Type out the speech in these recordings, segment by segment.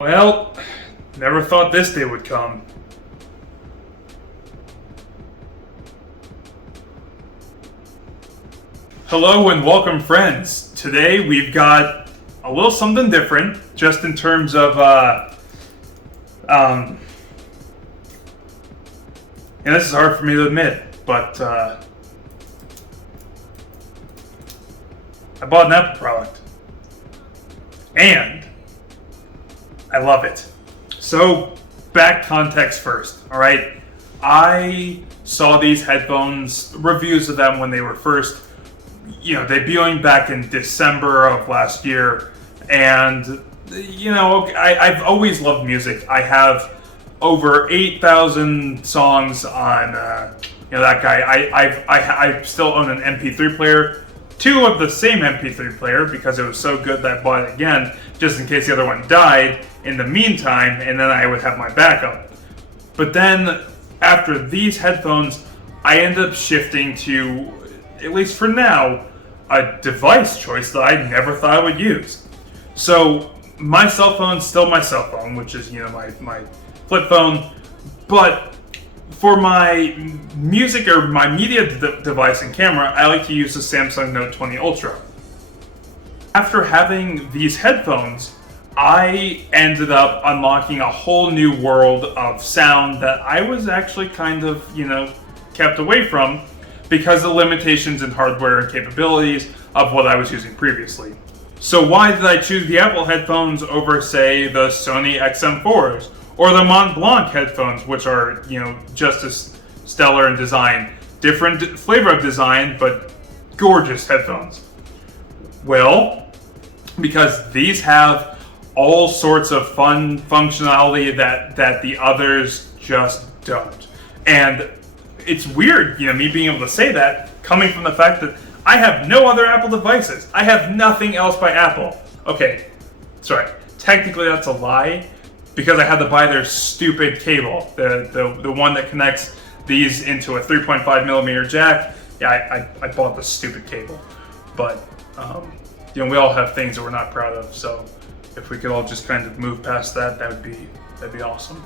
Well, never thought this day would come. Hello and welcome, friends. Today we've got a little something different, just in terms of, and this is hard for me to admit, but I bought an Apple product, and I love it. So, back context first, alright? I saw these headphones, reviews of them when they were first, debuting back in December of last year. And, I've always loved music. I have over 8,000 songs on, that guy. I still own an MP3 player. Two of the same MP3 player because it was so good that I bought it again just in case the other one died in the meantime, and then I would have my backup. But then after these headphones, I ended up shifting to, at least for now, a device choice that I never thought I would use. So my cell phone's still my cell phone, which is my flip phone, but for my music or my media device and camera, I like to use the Samsung Note 20 Ultra. After having these headphones, I ended up unlocking a whole new world of sound that I was actually kind of, kept away from because of the limitations in hardware and capabilities of what I was using previously. So why did I choose the Apple headphones over, say, the Sony XM4s? Or the Mont Blanc headphones, which are, just as stellar in design. Different flavor of design, but gorgeous headphones. Well, because these have all sorts of fun functionality that the others just don't. And it's weird, me being able to say that, coming from the fact that I have no other Apple devices. I have nothing else by Apple. Okay, sorry, technically that's a lie, because I had to buy their stupid cable, the one that connects these into a 3.5 millimeter jack. Yeah, I bought the stupid cable, but we all have things that we're not proud of. So if we could all just kind of move past that, that'd be awesome.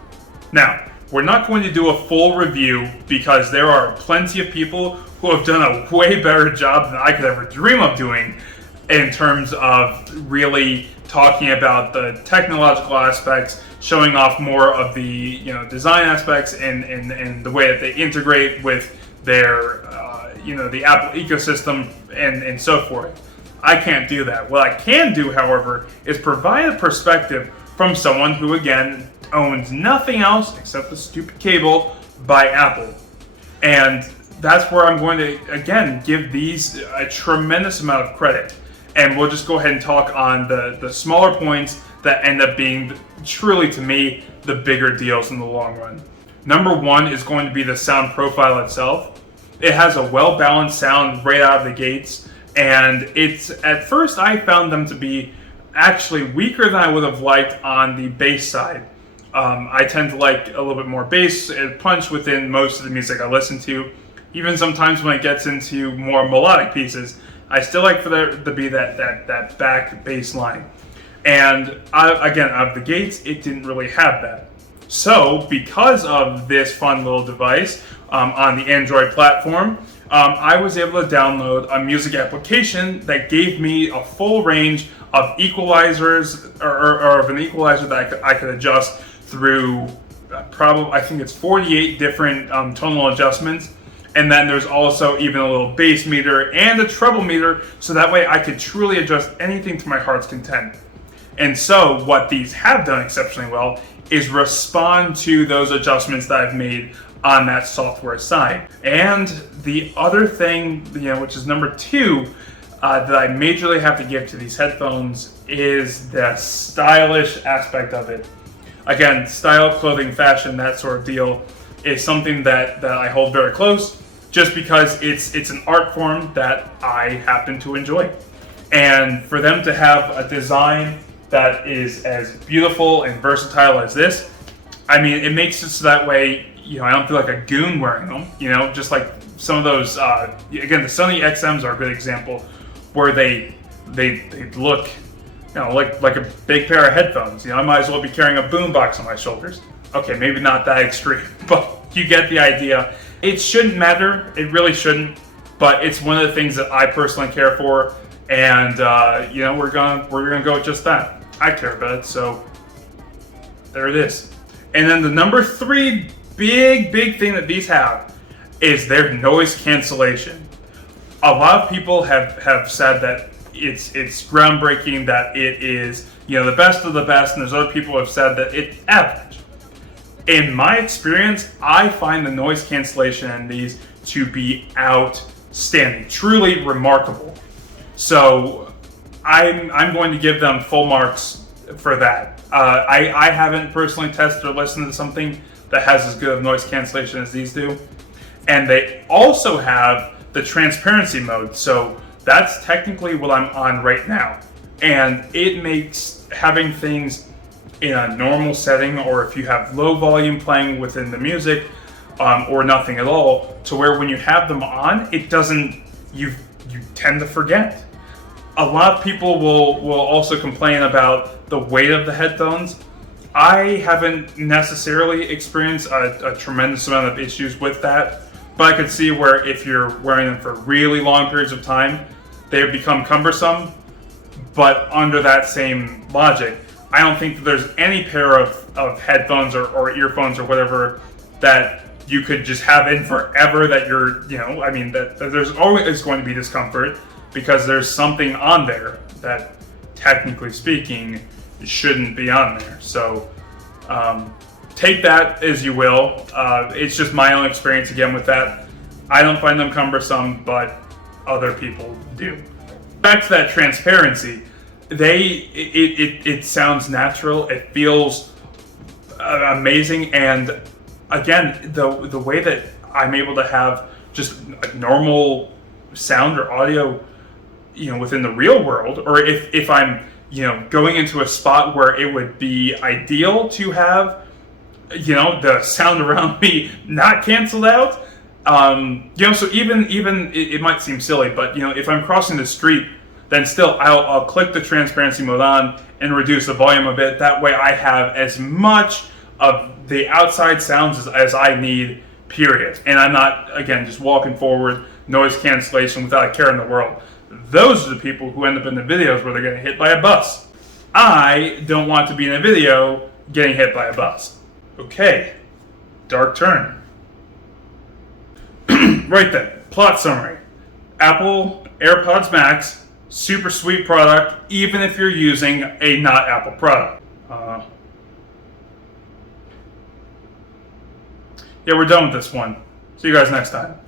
Now, we're not going to do a full review because there are plenty of people who have done a way better job than I could ever dream of doing in terms of really talking about the technological aspects, showing off more of the design aspects and the way that they integrate with their the Apple ecosystem and so forth. I can't do that. What I can do, however, is provide a perspective from someone who, again, owns nothing else except the stupid cable by Apple. And that's where I'm going to, again, give these a tremendous amount of credit. And we'll just go ahead and talk on the smaller points that end up being, truly to me, the bigger deals in the long run. Number one is going to be the sound profile itself. It has a well-balanced sound right out of the gates. And it's, at first I found them to be actually weaker than I would have liked on the bass side. I tend to like a little bit more bass and punch within most of the music I listen to. Even sometimes when it gets into more melodic pieces, I still like for there to be that back bass line. And again, out of the gates, it didn't really have that. So because of this fun little device on the Android platform, I was able to download a music application that gave me a full range of equalizers, or of an equalizer that I could adjust through I think it's 48 different tonal adjustments. And then there's also even a little bass meter and a treble meter, so that way I could truly adjust anything to my heart's content. And so what these have done exceptionally well is respond to those adjustments that I've made on that software side. And the other thing, which is number two, that I majorly have to give to these headphones is the stylish aspect of it. Again, style, clothing, fashion, that sort of deal is something that I hold very close, just because it's an art form that I happen to enjoy. And for them to have a design that is as beautiful and versatile as this, I mean, it makes it so that way, I don't feel like a goon wearing them, just like some of those, again, the Sony XMs are a good example, where they look like a big pair of headphones. I might as well be carrying a boombox on my shoulders. Okay, maybe not that extreme, but you get the idea. It shouldn't matter. It really shouldn't. But it's one of the things that I personally care for, and we're gonna go with just that. I care about it, so there it is. And then the number 3 big thing that these have is their noise cancellation. A lot of people have said that it's groundbreaking, that it is the best of the best, and there's other people who have said that it's average. In my experience, I find the noise cancellation in these to be outstanding, truly remarkable. So I'm going to give them full marks for that. I haven't personally tested or listened to something that has as good of noise cancellation as these do. And they also have the transparency mode, so that's technically what I'm on right now. And it makes having things in a normal setting, or if you have low volume playing within the music, or nothing at all, to where when you have them on, it doesn't, you tend to forget. A lot of people will also complain about the weight of the headphones. I haven't necessarily experienced a tremendous amount of issues with that, but I could see where if you're wearing them for really long periods of time, they have become cumbersome. But under that same logic, I don't think that there's any pair of headphones or earphones or whatever that you could just have in forever that that there's always going to be discomfort, because there's something on there that, technically speaking, shouldn't be on there. So take that as you will. It's just my own experience again with that. I don't find them cumbersome, but other people do. Back to that transparency, it sounds natural. It feels amazing, and again, the way that I'm able to have just a normal sound or audio, within the real world, or if I'm going into a spot where it would be ideal to have the sound around me not canceled out. So even it might seem silly, but if I'm crossing the street, then still I'll click the transparency mode on and reduce the volume a bit. That way I have as much of the outside sounds as I need, period. And I'm not, again, just walking forward, noise cancellation without a care in the world. Those are the people who end up in the videos where they're getting hit by a bus. I don't want to be in a video getting hit by a bus. Okay, dark turn. Right then, plot summary. Apple AirPods Max, super sweet product, even if you're using a not Apple product. Yeah, we're done with this one. See you guys next time.